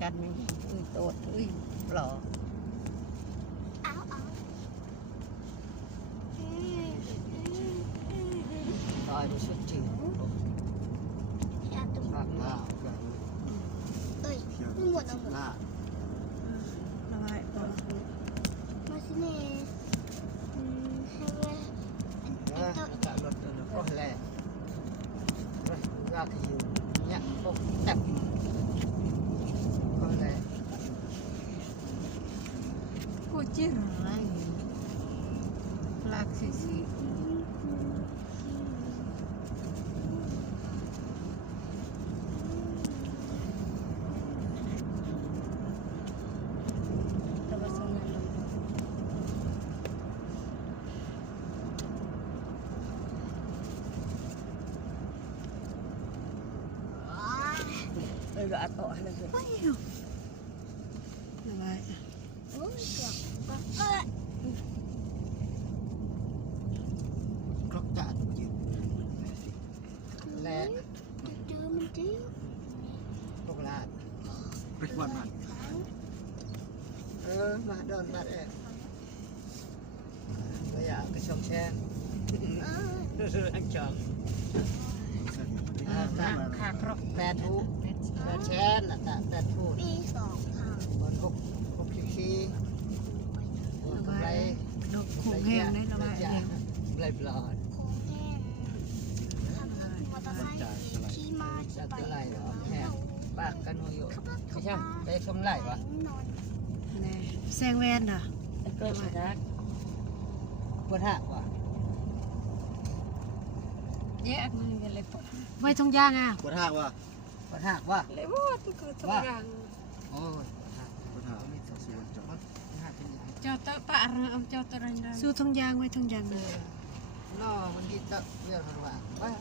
จันไม่โตดหล่อตายไปสุดจริงภาคหน้าไม่หมดเอาหมดหน้าระบายก่อน มาสิเน่ให้ว่า จะรถก็แรงรากหิวเนี่ยพวกจับก็แรงกูเจ๊อะไรลากสีrồi atau ada tu. Ayo. Baik. Oh, Krok tak tu. Le. menteri. Krok lah. Perikuan man. Mah don mat Kayak ke Song Sen. Anh chọn. Khá krok 8 thu. 8 เชนน่ะ8thu. ปี2ค่ะ Còn khúcขี้ ระบายดอกขงแห้งได้ระบายแห้ง เลยปลอด โค้งแห้งขับมอเตอร์ไซค์ขี่มาขี่ จะ ไป ไหลหรอแห้งปากกันหัวอยู่ไม่ใช่ไปชมไหลวะ นอน แน่แซงแวนเหรอ ก็ไม่ได้ปวดหักวะแยกมันกันเลยปวด ไว้ทงยางอ่ะ ปวดหักวะ ปวดหักวะ เลยว่าตุกทงยาง โอ้ย ปวดหักมีสวนจัง หักเป็นยังไง เจ้าตะปะเอาเจ้าตะรันดาสู้ทงยางไว้ทงยางนะ น้อมันดีตะเวียนหัวว่า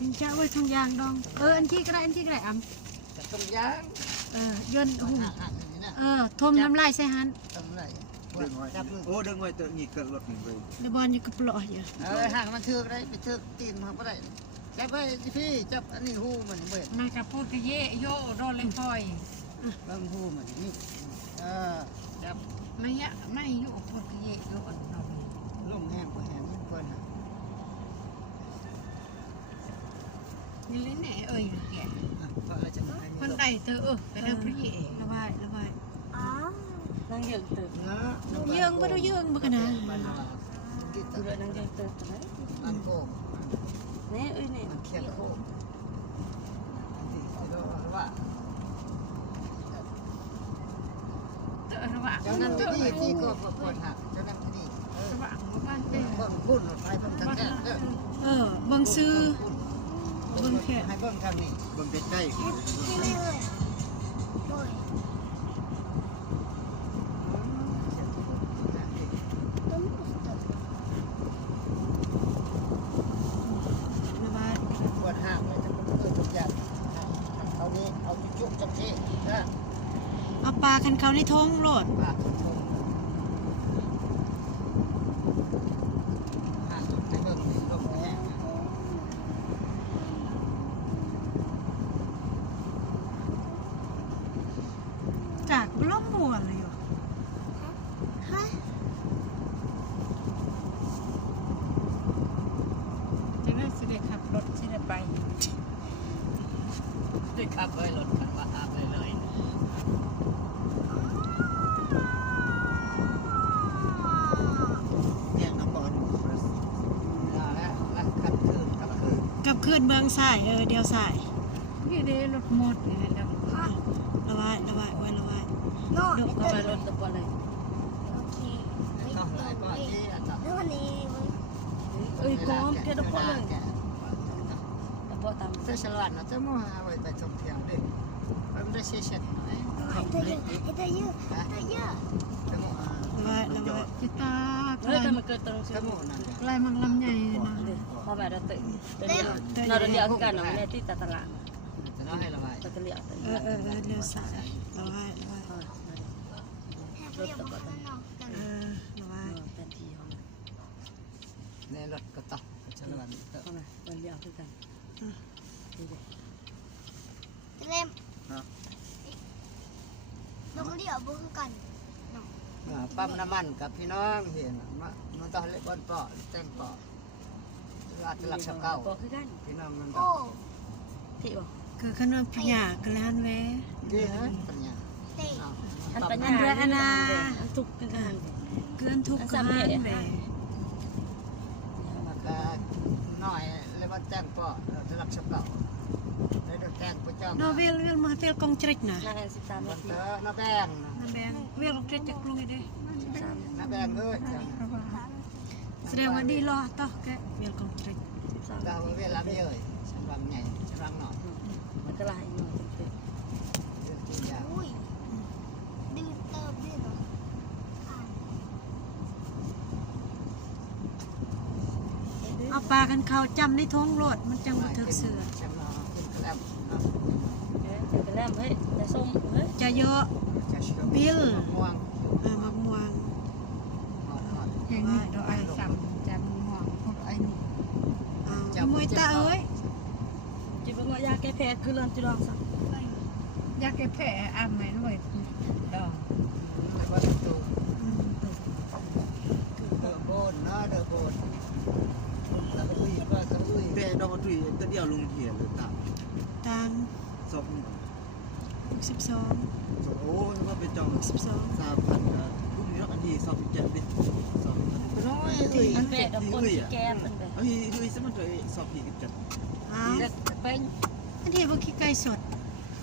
มันจะไว้ทงยางดองอันที่ก็ได้อ่ำ จะต้มยาง ย่น ต้ หุ่ ม ม หักอย่างนี้นะ ทมน้ำลายใส่หัน ต้มไหล ดึงไว้ จับมือ โอ้ดึงไว้เตะหนีเกิดรถหนึ่งเลย เดบอลอยู่กับปลอกอยู่ หักมันถือได้ไปถือตีนมันก็ได้จับไปพี่จับอันนี้หูมันเบิด นายกับพูดเยะโยโดนเลยคอย บางหูมันนี่จับ ไม่ยะไม่อยู่พูดเยะโยนเรา ลมแห้งก็แห้งเพิ่น นี่เลยแน่แก ก็เลยจะมา คนใดเธอไปเริ่มพรีระบาย อ๋อ นั่งเยือกตึกนะ เยื่องบ่ได้เยื่องบ่กันนะ มันกินตึกนั่งเยือกตึกไหมมันโกงนี่นี่มันเขียนโกงว่า เตอระบา เจ้านั้นที่ก็ปวดหักเจ้านั้นที่ ระบาบ้านเป็น เบิ่งบุญไปเบิ่งทางแก่เด้อ เบิ่งซื้อเบิ่งแค่ ให้เบิ่งทางนี้ เบิ่งใกล้ ให้ได้เลยโดยต้นกุศล ระบาย ปวดหักเลยจะเป็นทุกอย่างเอานี้เอาจุกจังที่นะ เอาปลาคันเขาในท้องโลด ปากชมหักไปเบิ่งลมแห้ง จากล้มหัวเลยอยู่ ฮะ จะได้สิได้ขับรถสิได้ไป ได้ขับไปรถกันว่าอาบเลย ๆเนี่ยน้ำบอล แล้วขับคืน กับคืนเมืองสายเดียวสาย นี่ได้รถหมดนี่แล้ว ระบายไว้ระบาย โน่น ดกเข้าไปรถตะปอเลย โอเค ก็หลายป้าที่อาจจะ แล้ววันนี้มึง ก้อมแค่ตะปอเลยตะปอตามเสื้อชลวันนะจะมั่วเอาไปชมเที่ยวดิมันได้เช็ดหน่อย ให้เธอเยอะให้เธอเยอะ จะมั่ว ระบายจิตา เฮ้ยแต่มันเกิดตรง จะมั่วนั่น ลายมังลำใหญ่นะ พอแบบเราตื่นเราเรียกกันเราในที่ตลาด จะน้อยให้ระบาย เราจะเรียก เดียวสายระบาย ให้เธอเยอะมาข้างนอกกัน ระบาย เป็นทีเขา ในรถก็ต่อชลวัน เข้ามาเราเรียกกัน เล่ม นะ เดี๋ยวบ่คือกัน ปั๊มน้ำมันกับพี่น้องเห็นมันต้องเล็กบอลปอแจ้งปออาจจะหลักสับเก่า ก็คือกัน พี่น้องมัน โอ้ ที่บ่ คือขนมพยากลานแว ดีฮะปัญญา เตะ อันปัญญาอันทุกกัน เกินทุกข์านแว มันก็น้อยเลยว่าแจ้งปอจะหลักสับเก่าเลยเดี๋ยวแจ้งประจำ no wil mah tel kong trek nah นาง13 มั นาน ที เตอน้าแบง na beng wil kong trek jak lungi deh น้าแบงเอ้ย แสดงว่าดีรอต่อแกwil kong trek 13 ดาวเวลาเยอะฉันวางใหญ่ฉันวางหน่อย มันก็หลายหน่อย เรื่องกินยา อุ้ยดื้อเติบดื้อเนาะอ่าน เอาปลากันเข้าจำในท้องรถมันจังบ่ถึกเสือ ฉันกินกระแลมเนาะ เจอกันแล้วเฮ้ยจะส้มเฮ้ย จะเยอะ จะเชื่อ บิล ม่วง มะม่วง หอดหอด อย่างนี้เราไอ้ซ้ำจำห่วงพวกไอ้หนุ่ม เอามวยตาเอ้ย จิบงยาแก้แพ้คือเริ่มจะลองสัก อยากแก้แผลอ้ำไหมหน่วยดอก แล้วก็ตูเดอโบนนะเดอโบนแล้วก็อุ้ยก็จะอุ้ย แต่ดอกมันตุยแต่เดียวลงเหียเลยตาม ตาม ซอกนี่ 62 โอ้ยว่าเป็นจอง 62 3,000รุ่นนี้อันที่27ดิ2,000 น้อยอุ้ย มันแปะดอกคนแก้มันแบบ เฮ้ยเฮ้ยสมันตัว27 อ้าว จะเป็น อันที่บ่ขี้ไก่สด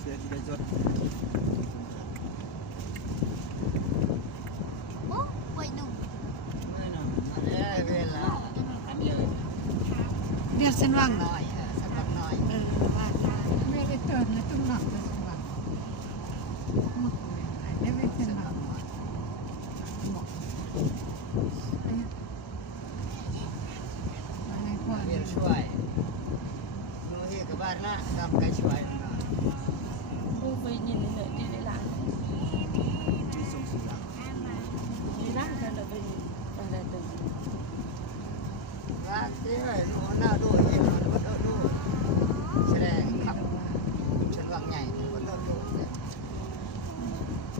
เสียที่ได้จด โอ้ป่วยดุ ไม่นะมาได้เวลา เดือดสันวัง น้อยสำหรับน้อย ว่า ไม่ได้เติมนะต้องหนักเลยสิว่าไม่ได้เป็น สำ ห ห นั รั ก บน้อย อะไรพวก เรี นี้ ยนช่วยนู่นที่กับบ้านนะทำใครช่วย ผู้ไปยินเหนื่อยดีเลยล่ะ ที่ส่งสุรา ดีนะกันเราเป็นอะไรตึง ร้านที่ไอ้หนูหน้าดูเห็นมันก็ดูแสดงขับฉันวางใหญ่มันก็ดู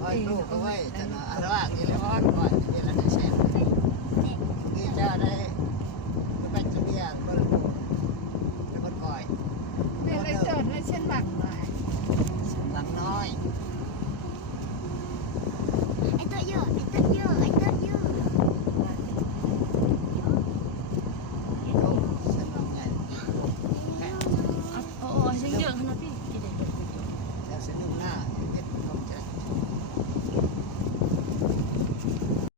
ไว้ดูก็ไว้แต่นะอะไรนี่เลยอ่อนก่อนเดี๋ยวเราจะแช่นี่จะได้